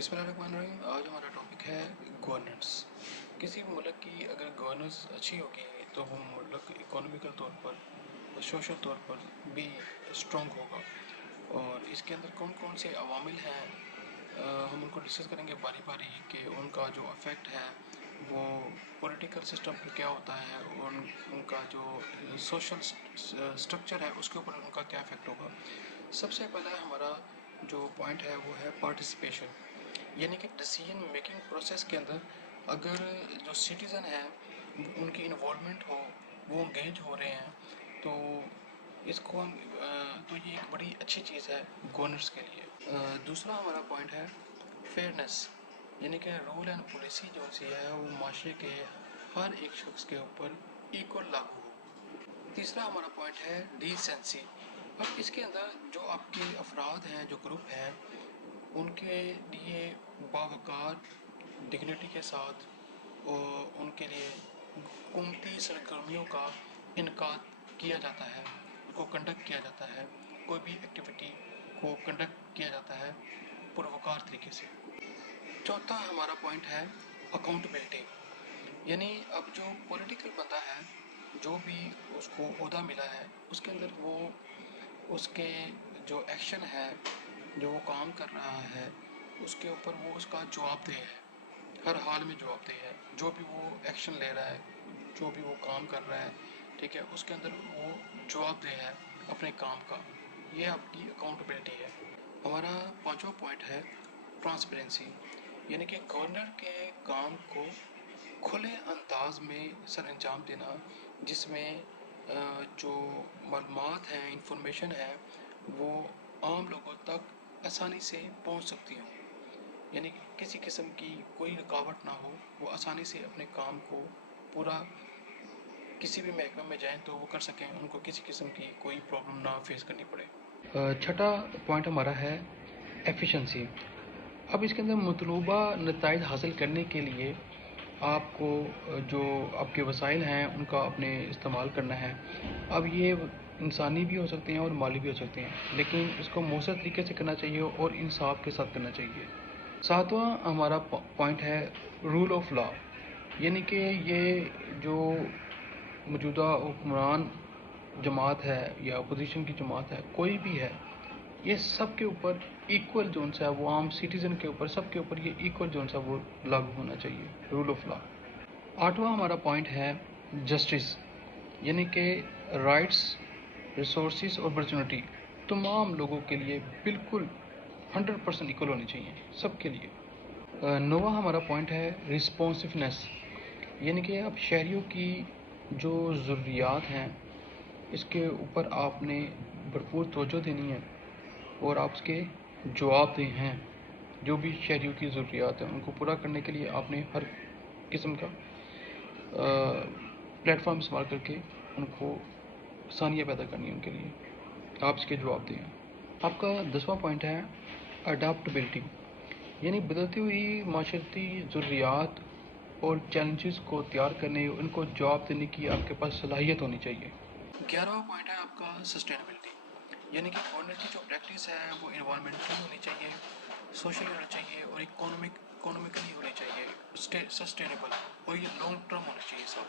बिस्मिल्लाहिर्रहमानिर्रहीम। आज हमारा टॉपिक है गवर्नेंस। किसी भी मुल्क की अगर गवर्नेंस अच्छी होगी तो वो मुल्क इकोनॉमिकल तौर पर, सोशल तौर पर भी स्ट्रॉन्ग होगा। और इसके अंदर कौन कौन से अवामिल हैं, हम उनको डिस्कस करेंगे बारी बारी कि उनका जो इफ़ेक्ट है वो पॉलिटिकल सिस्टम पर क्या होता है और उनका जो सोशल स्ट्रक्चर है उसके ऊपर उनका क्या इफ़ेक्ट होगा। सबसे पहला हमारा जो पॉइंट है वो है पार्टिसिपेशन, यानी कि डिसीजन मेकिंग प्रोसेस के अंदर अगर जो सिटीज़न है उनकी इन्वॉल्वमेंट हो, वो इंगेज हो रहे हैं, तो इसको हम तो ये एक बड़ी अच्छी चीज़ है गवर्नर्स के लिए। दूसरा हमारा पॉइंट है फेयरनेस, यानी कि रूल एंड पॉलिसी जो सी है वो माशरे के हर एक शख्स के ऊपर इक्वल लागू हो। तीसरा हमारा पॉइंट है डिसेंसी। अब इसके अंदर जो आपके अफराद हैं, जो ग्रुप हैं, उनके लिए बावकार डिग्निटी के साथ और उनके लिए हुकूमती सरगर्मियों का इनकाद किया जाता है, उनको कंडक्ट किया जाता है, कोई भी एक्टिविटी को कंडक्ट किया जाता है पुरवकार तरीके से। चौथा हमारा पॉइंट है अकाउंटेबिलिटी, यानी अब जो पॉलिटिकल बंदा है, जो भी उसको ओहदा मिला है, उसके अंदर वो उसके जो एक्शन है, जो वो काम कर रहा है, उसके ऊपर वो उसका जवाबदेह है, हर हाल में जवाबदेह है। जो भी वो एक्शन ले रहा है, जो भी वो काम कर रहा है, ठीक है, उसके अंदर वो जवाबदेह है अपने काम का। ये आपकी अकाउंटेबिलिटी है। हमारा पांचवा पॉइंट है ट्रांसपेरेंसी, यानी कि गवर्नर के काम को खुले अंदाज में सर अंजाम देना, जिसमें जो मालूमात हैं, इंफॉर्मेशन है, वो आम लोगों तक आसानी से पहुंच सकती हों, यानी कि किसी किस्म की कोई रुकावट ना हो, वो आसानी से अपने काम को पूरा किसी भी महकमे में जाएं तो वो कर सकें, उनको किसी किस्म की कोई प्रॉब्लम ना फेस करनी पड़े। छठा पॉइंट हमारा है एफिशिएंसी। अब इसके अंदर मतलूबा नताइज हासिल करने के लिए आपको जो आपके वसाइल हैं उनका अपने इस्तेमाल करना है। अब ये इंसानी भी हो सकते हैं और माली भी हो सकते हैं, लेकिन इसको मौसर तरीके से करना चाहिए और इंसाफ के साथ करना चाहिए। सातवां हमारा पॉइंट है रूल ऑफ लॉ, यानी कि ये जो मौजूदा हुक्मरान जमात है या अपोजिशन की जमात है, कोई भी है, ये सब के ऊपर इक्वल जोन सा है, वो आम सिटीज़न के ऊपर, सब के ऊपर ये इक्वल जोन सा वो लागू होना चाहिए, रूल ऑफ लॉ। आठवां हमारा पॉइंट है जस्टिस, यानी कि राइट्स, रिसोर्सेज और अपॉर्चुनिटी तमाम लोगों के लिए बिल्कुल 100% इक्वल होनी चाहिए, सबके लिए। नौवां हमारा पॉइंट है रिस्पॉन्सिवनेस, यानी कि अब शहरियों की जो ज़रूरियात हैं इसके ऊपर आपने भरपूर तवज्जो देनी है और आप उसके जवाबदेह हैं। जो भी शहरियों की ज़रूरियात हैं उनको पूरा करने के लिए आपने हर किस्म का प्लेटफॉर्म इस्तेमाल करके उनको आसानियाँ पैदा करनी है उनके लिए, आप इसके जवाबदेह हैं। आपका 10वां पॉइंट है अडाप्टबिलिटी, यानी बदलती हुई माशरती ज़रूरियात और चैलेंजेस को तैयार करने, उनको जवाब देने की आपके पास सलाहियत होनी चाहिए। 11वां पॉइंट है आपका सस्टेनेबिलिटी, यानी कि गवर्नर की जो प्रैक्टिस है वो इन्वायरमेंटल होनी चाहिए, सोशल होना चाहिए और इकोनॉमिकली होनी चाहिए, सस्टेनेबल, और ये लॉन्ग टर्म होना चाहिए सब।